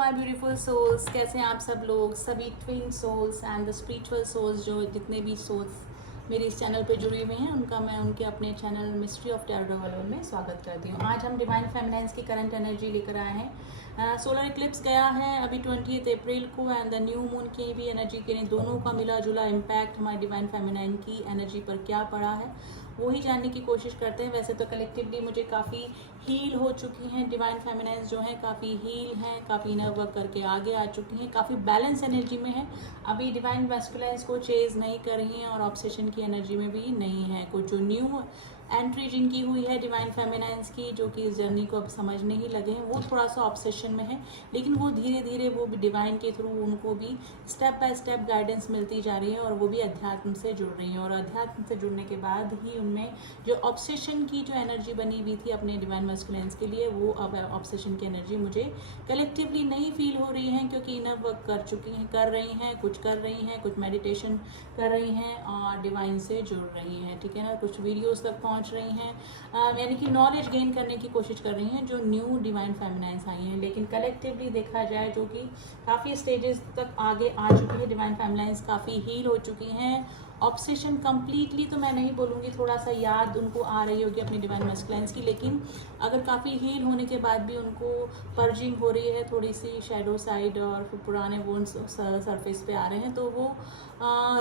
My beautiful souls, कैसे हैं आप सब लोग, सभी twin souls and the spiritual souls, जो जितने भी सोल्स मेरे इस चैनल पे जुड़े हुए हैं उनका मैं उनके अपने चैनल मिस्ट्री ऑफ टैरो में स्वागत करती हूँ। आज हम डिवाइन फेमिनाइन्स की करंट एनर्जी लेकर आए हैं। सोलर इक्लिप्स गया है अभी 20 अप्रैल को एंड द न्यू मून की भी एनर्जी के दोनों का मिला जुला इम्पैक्ट हमारे डिवाइन फेमिनाइन की एनर्जी पर क्या पड़ा है वही जानने की कोशिश करते हैं। वैसे तो कलेक्टिवली मुझे काफ़ी हील हो चुकी हैं, डिवाइन फेमिनाइन्स जो हैं काफ़ी हील हैं, काफ़ी इनर वर्क करके आगे आ चुकी हैं, काफ़ी बैलेंस एनर्जी में है। अभी डिवाइन मैस्कुलाइन्स को चेज नहीं कर रही हैं और ऑब्सेशन की एनर्जी में भी नहीं है। कुछ जो न्यू एंट्री जिनकी हुई है डिवाइन फेमिनाइन्स की, जो कि इस जर्नी को अब समझने ही लगे हैं, वो थोड़ा सा ऑब्सेशन में है, लेकिन वो धीरे धीरे वो भी डिवाइन के थ्रू उनको भी स्टेप बाय स्टेप गाइडेंस मिलती जा रही है और वो भी अध्यात्म से जुड़ रही है। और अध्यात्म से जुड़ने के बाद ही उनमें जो ऑब्सेशन की जो एनर्जी बनी हुई थी अपने डिवाइन मैस्कुलाइन्स के लिए, वो अब ऑब्सेशन की एनर्जी मुझे कलेक्टिवली नहीं फील हो रही है, क्योंकि इनर वर्क कर चुकी हैं, कर रही हैं, कुछ मेडिटेशन कर रही हैं और डिवाइन से जुड़ रही हैं, ठीक है ना। कुछ वीडियोस तक पहुंच रही हैं, यानी कि नॉलेज गेन करने की कोशिश कर रही हैं जो न्यू डिवाइन फेमिनाइन्स आई हैं। लेकिन कलेक्टिवली देखा जाए जो कि काफ़ी स्टेजेस तक आगे आ चुकी है डिवाइन फेमिनाइन्स, काफ़ी हील हो चुकी हैं। ऑब्सेशन कंप्लीटली तो मैं नहीं बोलूँगी, थोड़ा सा याद उनको आ रही होगी अपनी डिवाइन मैस्कुलाइन्स की, लेकिन अगर काफ़ी हील होने के बाद भी उनको पर्जिंग हो रही है, थोड़ी सी शैडो साइड और पुराने वोन्स सरफेस पे आ रहे हैं, तो वो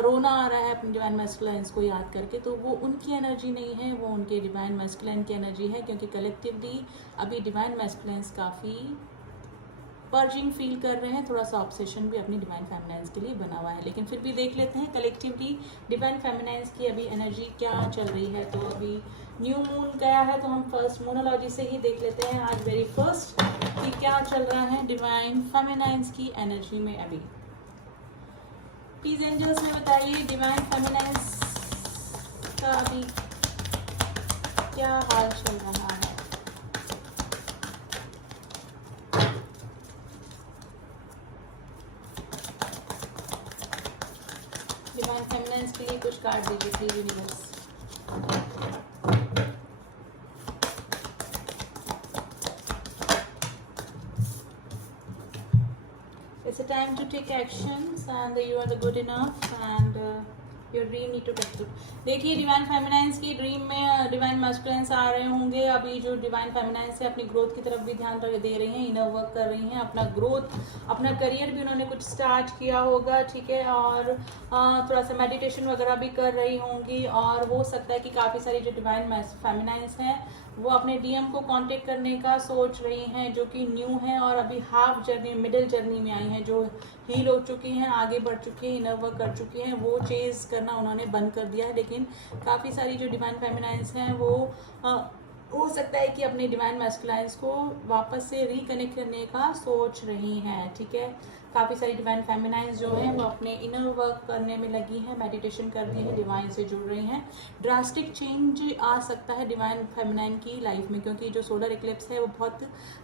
रोना आ रहा है अपनी डिवाइन मैस्कुलाइन्स को याद करके, तो वो उनकी एनर्जी नहीं है, वो उनके डिवाइन मैस्कुलाइन की एनर्जी है। क्योंकि कलेक्टिवली अभी डिवाइन मैस्कुलाइन्स काफ़ी पर्जिंग फील कर रहे हैं, थोड़ा सा ऑब्सेशन भी अपनी डिवाइन फेमिनाइन्स के लिए बना हुआ है। लेकिन फिर भी देख लेते हैं कलेक्टिवली डिवाइन फेमिनाइन्स की अभी एनर्जी क्या चल रही है। तो अभी न्यू मून गया है, तो हम फर्स्ट मूनोलॉजी से ही देख लेते हैं आज वेरी फर्स्ट कि क्या चल रहा है डिवाइन फेमिनाइन्स की एनर्जी में। अभी प्लीज एंजल्स में बताइए डिवाइन फेमिनाइन्स का अभी क्या हाल चल रहा है। डिवाइन फेमिनाइन्स के लिए कुछ कार्ड दीजिए please universe. It's a time to take actions and you are the good enough and your dream need to get through। देखिए डिवाइन फेमिनाइन्स की ड्रीम में डिवाइन मैस्कुलाइन्स आ रहे होंगे। अभी जो डिवाइन फेमिनाइन्स है अपनी ग्रोथ की तरफ भी ध्यान दे रही हैं, इनर वर्क कर रही हैं, अपना ग्रोथ, अपना करियर भी उन्होंने कुछ स्टार्ट किया होगा, ठीक है। और थोड़ा सा मेडिटेशन वगैरह भी कर रही होंगी और हो सकता है कि काफ़ी सारी जो डिवाइन फेमिनाइन्स हैं वो अपने डीएम को कांटेक्ट करने का सोच रही हैं, जो कि न्यू है और अभी हाफ जर्नी मिडिल जर्नी में आई हैं, जो हील हो चुकी हैं, आगे बढ़ चुकी हैं, इनर वर्क कर चुकी हैं, वो चेज करना उन्होंने बंद कर दिया है। लेकिन काफ़ी सारी जो डिवाइन फेमिनाइन्स हैं वो हो सकता है कि अपने डिवाइन मैस्कुलाइन्स को वापस से रिकनेक्ट करने का सोच रही हैं, ठीक है। काफ़ी सारी डिवाइन फेमिनाइन्स जो हैं वो अपने इनर वर्क करने में लगी हैं, मेडिटेशन कर रही हैं, डिवाइन से जुड़ रही हैं। ड्रास्टिक चेंज आ सकता है डिवाइन फेमिनाइन की लाइफ में, क्योंकि जो सोलर इक्लिप्स है वो बहुत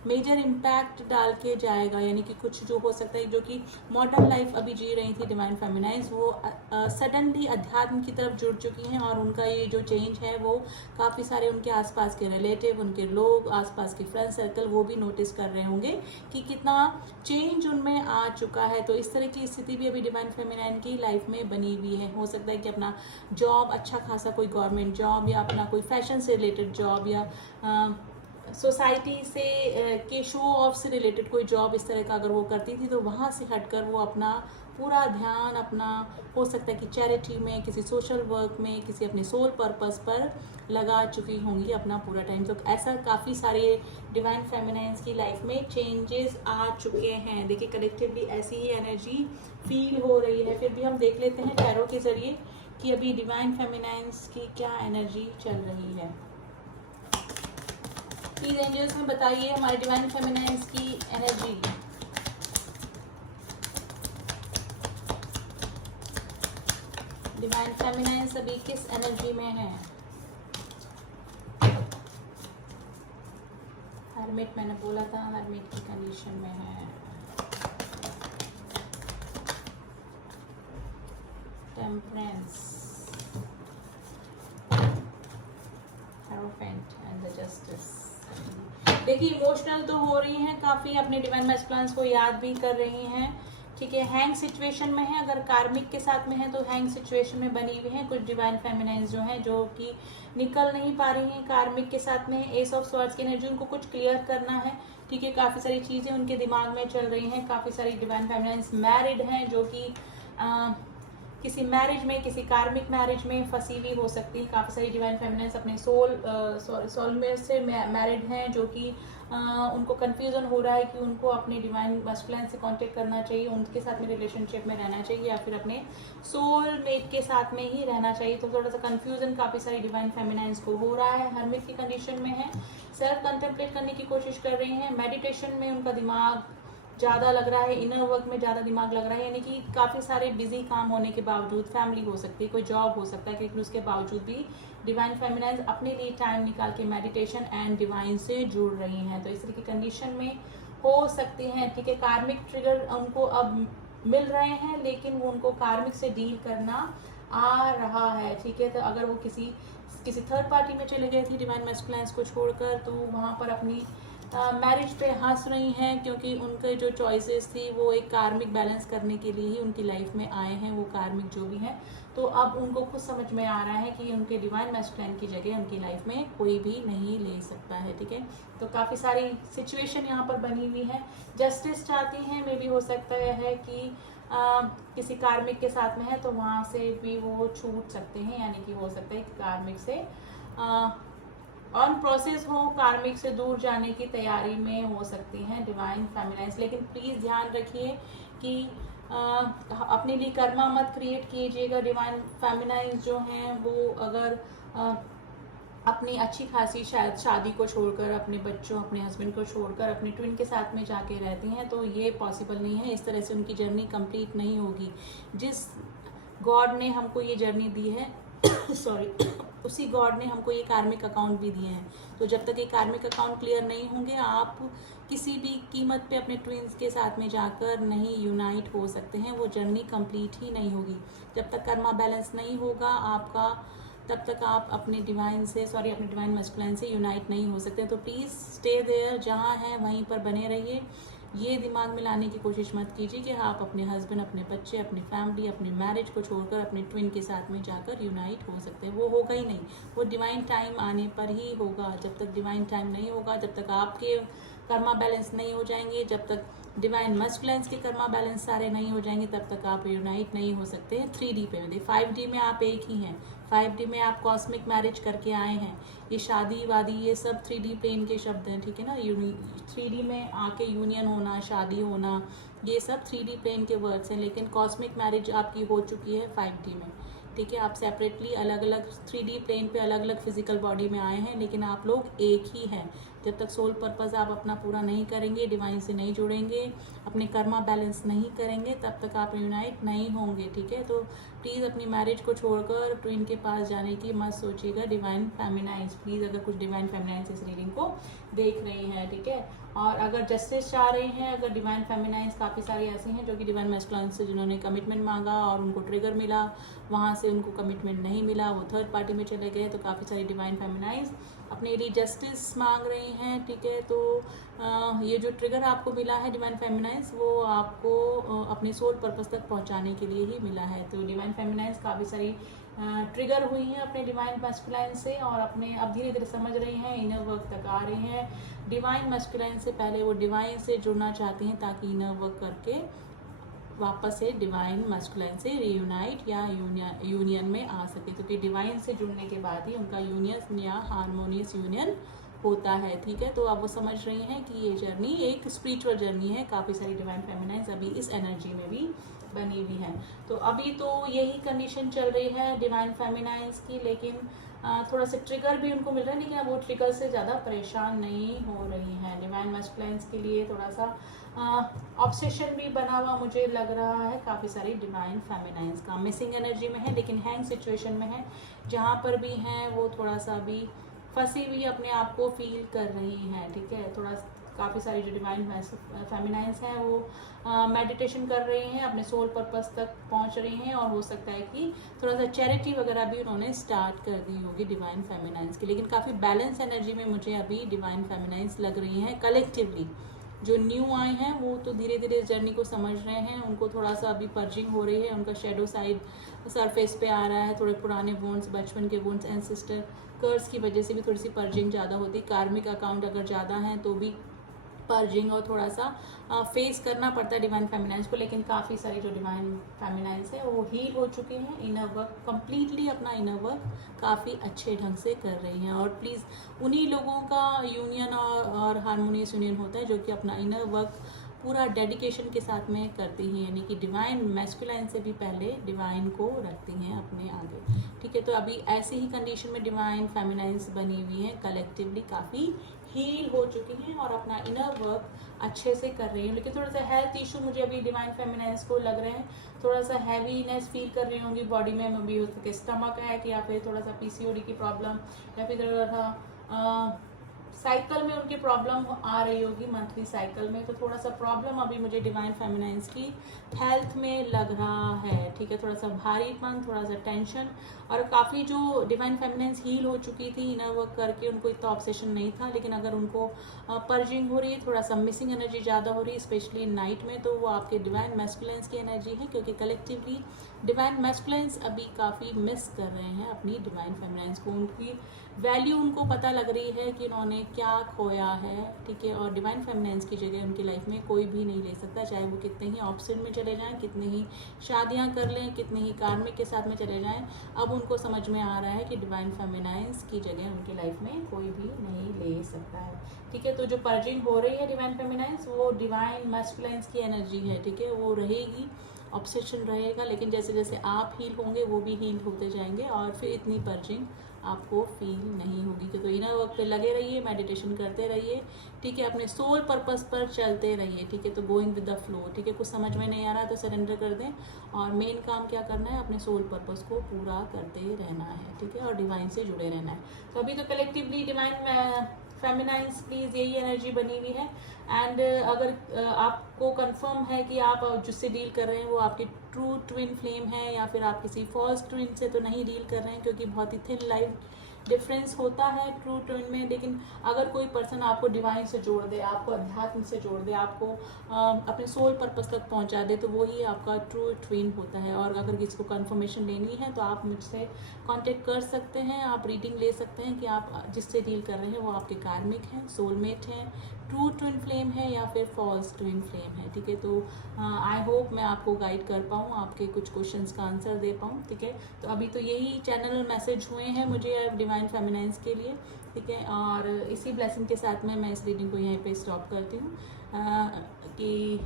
मेजर इम्पैक्ट डाल के जाएगा। यानी कि कुछ जो हो सकता है जो कि मॉडर्न लाइफ अभी जी रही थी डिवाइन फेमिनाइन्स, वो सडनली अध्यात्म की तरफ जुड़ चुकी हैं और उनका ये जो चेंज है वो काफ़ी सारे उनके आसपास के रिलेटिव, उनके लोग, आसपास के फ्रेंड सर्कल वो भी नोटिस कर रहे होंगे कि कितना चेंज उनमें आ चुका है। तो इस तरह की स्थिति भी अभी डिवाइन फेमिनाइन की लाइफ में बनी हुई है। हो सकता है कि अपना जॉब, अच्छा खासा कोई गवर्नमेंट जॉब या अपना कोई फैशन से रिलेटेड जॉब या सोसाइटी से के शो ऑफ से रिलेटेड कोई जॉब इस तरह का अगर वो करती थी, तो वहाँ से हटकर वो अपना पूरा ध्यान अपना हो सकता है कि चैरिटी में, किसी सोशल वर्क में, किसी अपने सोल पर्पस पर लगा चुकी होंगी अपना पूरा टाइम। तो ऐसा काफ़ी सारे डिवाइन फेमिनाइन्स की लाइफ में चेंजेस आ चुके हैं। देखिए कलेक्टिवली ऐसी ही एनर्जी फील हो रही है। फिर भी हम देख लेते हैं टैरो के जरिए कि अभी डिवाइन फेमिनाइन्स की क्या एनर्जी चल रही है। प्लीज एंजल्स में बताइए हमारे डिवाइन फेमिनाइन्स की एनर्जी। डिवाइन फेमिनाइन्स अभी किस एनर्जी में है। हर्मिट मैंने बोला था, हर्मिट की कंडीशन में है। Temperance, hierophant and the justice. देखिए इमोशनल तो हो रही हैं काफ़ी, अपने डिवाइन मैस्कुलिन्स को याद भी कर रही हैं, ठीक है। हैंग सिचुएशन में है, अगर कार्मिक के साथ में है तो हैंग सिचुएशन में बनी हुई है। कुछ डिवाइन फेमिनाइज जो हैं जो कि निकल नहीं पा रही हैं कार्मिक के साथ में। एस ऑफ स्वॉर्ड्स की एनर्जी, उनको कुछ क्लियर करना है, ठीक है। काफ़ी सारी चीज़ें उनके दिमाग में चल रही हैं। काफ़ी सारी डिवाइन फेमिनाइज मैरिड हैं जो कि किसी मैरिज में, किसी कार्मिक मैरिज में फंसी हुई हो सकती है। काफ़ी सारी डिवाइन फेमिनाइज अपने सोलमेट से मैरिड हैं जो कि उनको कंफ्यूजन हो रहा है कि उनको अपने डिवाइन मैस्कुलिन से कांटेक्ट करना चाहिए, उनके साथ में रिलेशनशिप में रहना चाहिए या फिर अपने सोलमेट के साथ में ही रहना चाहिए। तो थोड़ा सा कंफ्यूजन काफ़ी सारी डिवाइन फेमिनाइज को हो रहा है। हर्मिट की कंडीशन में है, सेल्फ कंटेम्पलेट करने की कोशिश कर रही हैं। मेडिटेशन में उनका दिमाग ज़्यादा लग रहा है, इनर वर्क में ज़्यादा दिमाग लग रहा है, यानी कि काफ़ी सारे बिजी काम होने के बावजूद, फैमिली हो सकती है, कोई जॉब हो सकता है, लेकिन उसके बावजूद भी डिवाइन फेमिनाइज अपने लिए टाइम निकाल के मेडिटेशन एंड डिवाइन से जुड़ रही हैं। तो इस तरह की कंडीशन में हो सकती हैं, ठीक है। कार्मिक ट्रिगर उनको अब मिल रहे हैं, लेकिन वो उनको कार्मिक से डील करना आ रहा है, ठीक है। तो अगर वो किसी थर्ड पार्टी में चले गए थे डिवाइन मैस्कुलिन्स को छोड़कर, तो वहाँ पर अपनी मैरिज पे हंस रही हैं, क्योंकि उनके जो चॉइसेस थी वो एक कार्मिक बैलेंस करने के लिए ही उनकी लाइफ में आए हैं, वो कार्मिक जो भी हैं। तो अब उनको खुद समझ में आ रहा है कि उनके डिवाइन मैस्कुलिन की जगह उनकी लाइफ में कोई भी नहीं ले सकता है, ठीक है। तो काफ़ी सारी सिचुएशन यहाँ पर बनी हुई है। जस्टिस चाहती हैं, मे भी हो सकता है कि किसी कार्मिक के साथ में है तो वहाँ से भी वो छूट सकते हैं, यानी कि हो सकता है कि कार्मिक से ऑन प्रोसेस हो, कार्मिक से दूर जाने की तैयारी में हो सकती हैं डिवाइन फेमिनाइज। लेकिन प्लीज़ ध्यान रखिए कि अपने लिए कर्मा मत क्रिएट कीजिएगा। डिवाइन फेमिनाइज जो हैं वो अगर अपनी अच्छी खासी शायद शादी को छोड़कर, अपने बच्चों, अपने हस्बैंड को छोड़कर अपने ट्विन के साथ में जाके रहती हैं, तो ये पॉसिबल नहीं है। इस तरह से उनकी जर्नी कंप्लीट नहीं होगी। जिस गॉड ने हमको ये जर्नी दी है सॉरी उसी गॉड ने हमको ये कार्मिक अकाउंट भी दिए हैं। तो जब तक ये कार्मिक अकाउंट क्लियर नहीं होंगे, आप किसी भी कीमत पे अपने ट्विन्स के साथ में जाकर नहीं यूनाइट हो सकते हैं। वो जर्नी कंप्लीट ही नहीं होगी जब तक कर्मा बैलेंस नहीं होगा आपका, तब तक आप अपने डिवाइन मैस्कुलिन से यूनाइट नहीं हो सकते। तो प्लीज़ स्टे देयर, जहाँ हैं वहीं पर बने रहिए। ये दिमाग में लाने की कोशिश मत कीजिए कि आप अपने हस्बैंड, अपने बच्चे, अपनी फैमिली, अपनी मैरिज को छोड़कर अपने ट्विन के साथ में जाकर यूनाइट हो सकते हैं। वो होगा ही नहीं, वो डिवाइन टाइम आने पर ही होगा। जब तक डिवाइन टाइम नहीं होगा, जब तक आपके कर्मा बैलेंस नहीं हो जाएंगे, जब तक डिवाइन मैस्कुलिन्स के कर्मा बैलेंस सारे नहीं हो जाएंगे, तब तक आप यूनाइट नहीं हो सकते हैं 3D पे। 5D में आप एक ही हैं, 5D में आप कॉस्मिक मैरिज करके आए हैं। ये शादी वादी ये सब 3D प्लेन के शब्द हैं, ठीक है ना। 3D में आके यूनियन होना, शादी होना, ये सब 3D प्लेन के वर्ड्स हैं। लेकिन कॉस्मिक मैरिज आपकी हो चुकी है 5D में, ठीक है। आप सेपरेटली अलग अलग 3D प्लेन पे अलग अलग फिजिकल बॉडी में आए हैं, लेकिन आप लोग एक ही हैं। जब तक सोल पर्पस आप अपना पूरा नहीं करेंगे, डिवाइन से नहीं जुड़ेंगे, अपने कर्मा बैलेंस नहीं करेंगे, तब तक आप यूनाइट नहीं होंगे, ठीक है। तो प्लीज़ अपनी मैरिज को छोड़कर ट्विन के पास जाने की मत सोचिएगा डिवाइन फेमिनाइज, प्लीज़। अगर कुछ डिवाइन फेमिनाइज इस रीडिंग को देख रही हैं, ठीक है। और अगर जस्टिस चाह रही हैं, अगर डिवाइन फेमिनाइज काफ़ी सारी ऐसी हैं जो कि डिवाइन मैस्कुलिन से जिन्होंने कमिटमेंट मांगा और उनको ट्रिगर मिला, वहाँ से उनको कमिटमेंट नहीं मिला, वो थर्ड पार्टी में चले गए, तो काफ़ी सारी डिवाइन फेमिनाइज अपने लिए जस्टिस मांग रही हैं, ठीक है। तो ये जो ट्रिगर आपको मिला है डिवाइन फेमिनाइज, वो आपको अपने सोल पर्पस तक पहुंचाने के लिए ही मिला है। तो डिवाइन फेमिनाइज काफ़ी सारी ट्रिगर हुई हैं अपने डिवाइन मैस्कुलिन से, और अपने अब धीरे धीरे समझ रही हैं, इनर वर्क तक आ रही हैं। डिवाइन मैस्कुलिन से पहले वो डिवाइन से जुड़ना चाहती हैं, ताकि इनर वर्क करके वापस से डिवाइन मैस्कुलिन से रीयूनाइट या यूनियन में आ सके। क्योंकि डिवाइन से जुड़ने के बाद ही उनका यूनियन या हारमोनियस यूनियन होता है, ठीक है। तो अब वो समझ रही हैं कि ये जर्नी एक स्पिरिचुअल जर्नी है। काफ़ी सारी डिवाइन फेमिनाइज अभी इस एनर्जी में भी बनी हुई है। तो अभी तो यही कंडीशन चल रही है डिवाइन फेमिनाइज की, लेकिन थोड़ा सा ट्रिगर भी उनको मिल रहा है, लेकिन अब वो ट्रिगर से ज़्यादा परेशान नहीं हो रही हैं। डिवाइन मैस्कुलिन्स के लिए थोड़ा सा ऑब्सेशन भी बना हुआ मुझे लग रहा है काफ़ी सारी डिवाइन फेमिनाइज का। मिसिंग एनर्जी में है, लेकिन हैंग सिचुएशन में है। जहाँ पर भी हैं वो थोड़ा सा भी फंसी हुई अपने आप को फील कर रही हैं, ठीक है। थोड़ा काफ़ी सारी जो डिवाइन फेमिनाइंस हैं वो मेडिटेशन कर रही हैं, अपने सोल पर्पस तक पहुंच रही हैं, और हो सकता है कि थोड़ा सा चैरिटी वगैरह भी उन्होंने स्टार्ट कर दी होगी डिवाइन फेमिनाइंस की। लेकिन काफ़ी बैलेंस एनर्जी में मुझे अभी डिवाइन फेमिनाइंस लग रही हैं कलेक्टिवली। जो न्यू आए हैं वो तो धीरे धीरे इस जर्नी को समझ रहे हैं, उनको थोड़ा सा अभी पर्जिंग हो रही है, उनका शेडो साइड सरफेस पे आ रहा है, थोड़े पुराने वोन्स, बचपन के वोन्स, एंसेस्टर कर्स की वजह से भी थोड़ी सी पर्जिंग ज़्यादा होती है। कार्मिक अकाउंट अगर ज़्यादा हैं तो भी पर्जिंग और थोड़ा सा फेस करना पड़ता है डिवाइन फेमिनाइंस को। लेकिन काफ़ी सारी जो डिवाइन फेमिनाइंस है वो हील हो चुके हैं, इनर वर्क कम्प्लीटली अपना इनर वर्क काफ़ी अच्छे ढंग से कर रही हैं। और प्लीज़ उन्हीं लोगों का यूनियन और हारमोनियस यूनियन होता है जो कि अपना इनर वर्क पूरा डेडिकेशन के साथ में करती हैं, यानी कि डिवाइन मैस्कुलाइन से भी पहले डिवाइन को रखती हैं अपने आगे। ठीक है, तो अभी ऐसी ही कंडीशन में डिवाइन फेमिनाइंस बनी हुई हैं, कलेक्टिवली काफ़ी हील हो चुकी हैं और अपना इनर वर्क अच्छे से कर रही हैं। लेकिन थोड़ा सा हेल्थ इशू मुझे अभी डिवाइन फेमिनाइंस को लग रहे हैं, थोड़ा सा हैवीनेस फील कर रही होंगी बॉडी में, भी हो सके स्टमक है कि या फिर थोड़ा सा पीसीओडी की प्रॉब्लम, या फिर थोड़ा सा साइकिल में उनकी प्रॉब्लम आ रही होगी, मंथली साइकिल में। तो थोड़ा सा प्रॉब्लम अभी मुझे डिवाइन फेमिनाइंस की हेल्थ में लग रहा है। ठीक है, थोड़ा सा भारीपन, थोड़ा सा टेंशन, और काफ़ी जो डिवाइन फेमिनाइंस हील हो चुकी थी इनर वर्क करके, उनको इतना ऑब्सेशन नहीं था। लेकिन अगर उनको पर्जिंग हो रही है, थोड़ा सा मिसिंग एनर्जी ज़्यादा हो रही है स्पेशली नाइट में, तो वो आपके डिवाइन मैस्कुलाइंस की एनर्जी है, क्योंकि कलेक्टिवली डिवाइन मैस्कुलाइंस अभी काफ़ी मिस कर रहे हैं अपनी डिवाइन फेमिनाइंस को। उनकी वैल्यू उनको पता लग रही है कि उन्होंने क्या खोया है। ठीक है, और डिवाइन फेमिनाइंस की जगह उनकी लाइफ में कोई भी नहीं ले सकता, चाहे वो कितने ही ऑप्शन में चले जाएं, कितनी ही शादियां कर लें, कितने ही कार्मिक के साथ में चले जाएं। अब उनको समझ में आ रहा है कि डिवाइन फेमिनाइंस की जगह उनकी लाइफ में कोई भी नहीं ले सकता है। ठीक है, तो जो पर्जिंग हो रही है डिवाइन फेमिनाइंस, वो डिवाइन मैस्कुलाइंस की एनर्जी है। ठीक है, वो रहेगी, ऑब्सेशन रहेगा, लेकिन जैसे जैसे आप हील होंगे वो भी हील होते जाएंगे, और फिर इतनी पर्जिंग आपको फील नहीं होगी। तो इनर वर्क पे लगे रहिए, मेडिटेशन करते रहिए। ठीक है, अपने सोल पर्पस पर चलते रहिए। ठीक है, तो गोइंग विद द फ्लो। ठीक है, कुछ समझ में नहीं आ रहा है तो सरेंडर कर दें, और मेन काम क्या करना है, अपने सोल पर्पस को पूरा करते रहना है। ठीक है, और डिवाइन से जुड़े रहना है। तो अभी तो कलेक्टिवली डिवाइन फेमिनाइंस प्लीज़ यही एनर्जी बनी हुई है। एंड अगर आपको कंफर्म है कि आप जिससे डील कर रहे हैं वो आपकी ट्रू ट्विन फ्लेम है, या फिर आप किसी फॉल्स ट्विन से तो नहीं डील कर रहे हैं, क्योंकि बहुत ही थिन लाइफ डिफरेंस होता है ट्रू ट्विन में। लेकिन अगर कोई पर्सन आपको डिवाइन से जोड़ दे, आपको अध्यात्म से जोड़ दे, आपको अपने सोल पर्पस तक पहुंचा दे, तो वो ही आपका ट्रू ट्विन होता है। और अगर किसी को कंफर्मेशन लेनी है तो आप मुझसे कांटेक्ट कर सकते हैं, आप रीडिंग ले सकते हैं कि आप जिससे डील कर रहे हैं वो आपके कार्मिक हैं, सोलमेट हैं, ट्रू ट्विन फ्लेम है, या फिर फॉल्स ट्विन फ्लेम है। ठीक है, तो आई होप मैं आपको गाइड कर पाऊँ, आपके कुछ क्वेश्चंस का आंसर दे पाऊँ। ठीक है, तो अभी तो यही चैनल मैसेज हुए हैं मुझे डिवाइन फेमिनाइंस के लिए। ठीक है, और इसी ब्लेसिंग के साथ में मैं इस रीडिंग को यहीं पे स्टॉप करती हूँ कि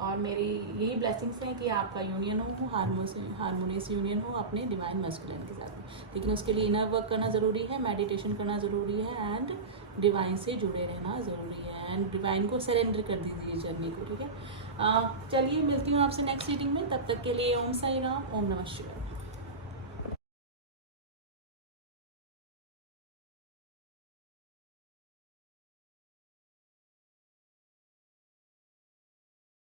और मेरी यही ब्लेसिंग्स हैं कि आपका यूनियन हो, हारमोनियस यूनियन हो अपने डिवाइन मैस्कुलिन के साथ में। लेकिन उसके लिए इनर वर्क करना ज़रूरी है, मेडिटेशन करना ज़रूरी है, एंड डिवाइन से जुड़े रहना ज़रूरी है, एंड डिवाइन को सरेंडर कर दीजिए जर्नी को। ठीक है, चलिए मिलती हूँ आपसे नेक्स्ट रीडिंग में। तब तक के लिए ओम साई राम, ओम नमः शिवाय।